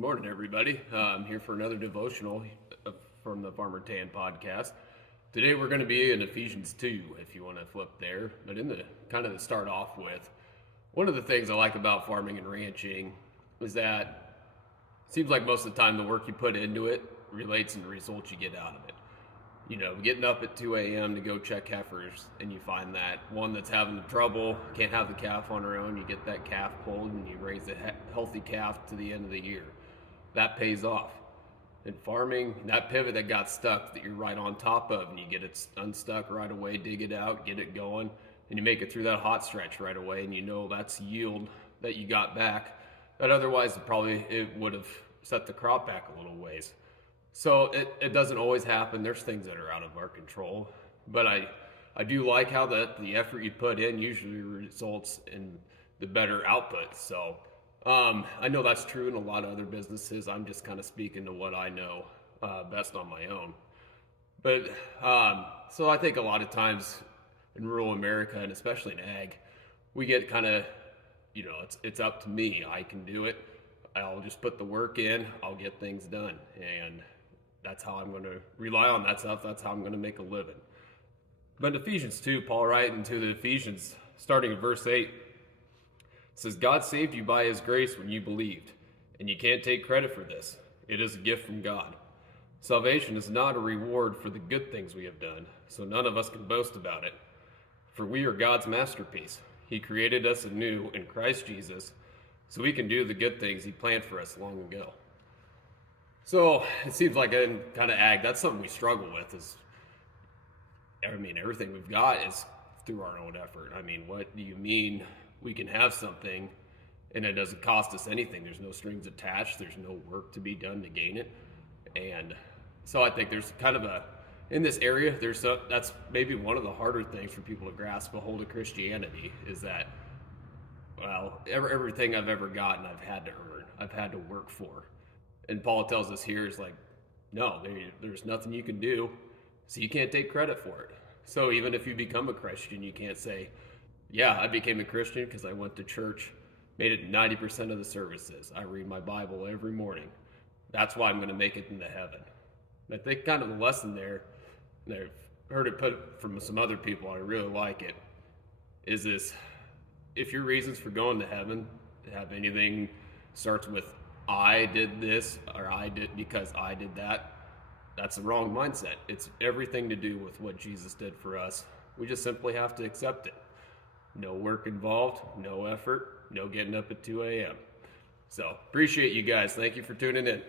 Good morning, everybody. I'm here for another devotional from the Farmer Tan podcast. Today we're going to be in Ephesians 2, if you want to flip there. But to start off with, one of the things I like about farming and ranching is that it seems like most of the time the work you put into it relates in the results you get out of it. You know, getting up at 2 a.m. to go check heifers, and you find that one that's having trouble, can't have the calf on her own, you get that calf pulled and you raise a healthy calf to the end of the year. That pays off. In farming, that pivot that got stuck that you're right on top of, and you get it unstuck right away, dig it out, get it going, and you make it through that hot stretch right away, and you know that's yield that you got back that otherwise it would have set the crop back a little ways. So it doesn't always happen. There's things that are out of our control. But I do like how the effort you put in usually results in the better output. So I know that's true in a lot of other businesses. I'm just kind of speaking to what I know best on my own. But so I think a lot of times in rural America, and especially in ag, we get kind of, it's up to me. I can do it. I'll just put the work in. I'll get things done. And that's how I'm going to rely on that stuff. That's how I'm going to make a living. But in Ephesians 2, Paul writing to the Ephesians, starting in verse 8, says, God saved you by his grace when you believed, and you can't take credit for this. It is a gift from God. Salvation is not a reward for the good things we have done, so none of us can boast about it. For we are God's masterpiece. He created us anew in Christ Jesus, so we can do the good things he planned for us long ago. So it seems like in kind of ag, that's something we struggle with everything we've got is through our own effort. What do you mean we can have something and it doesn't cost us anything? There's no strings attached. There's no work to be done to gain it. And so I think there's in this area, that's maybe one of the harder things for people to grasp a hold of Christianity is that, well, everything I've ever gotten, I've had to earn. I've had to work for. And Paul tells us here is like, no, there's nothing you can do, so you can't take credit for it. So even if you become a Christian, you can't say, yeah, I became a Christian because I went to church, made it 90% of the services. I read my Bible every morning. That's why I'm going to make it into heaven. And I think kind of the lesson there, and I've heard it put from some other people, and I really like it, is this: if your reasons for going to heaven have anything starts with I did this or I did because I did that, that's the wrong mindset. It's everything to do with what Jesus did for us. We just simply have to accept it. No work involved, no effort, no getting up at 2 a.m. So appreciate you guys. Thank you for tuning in.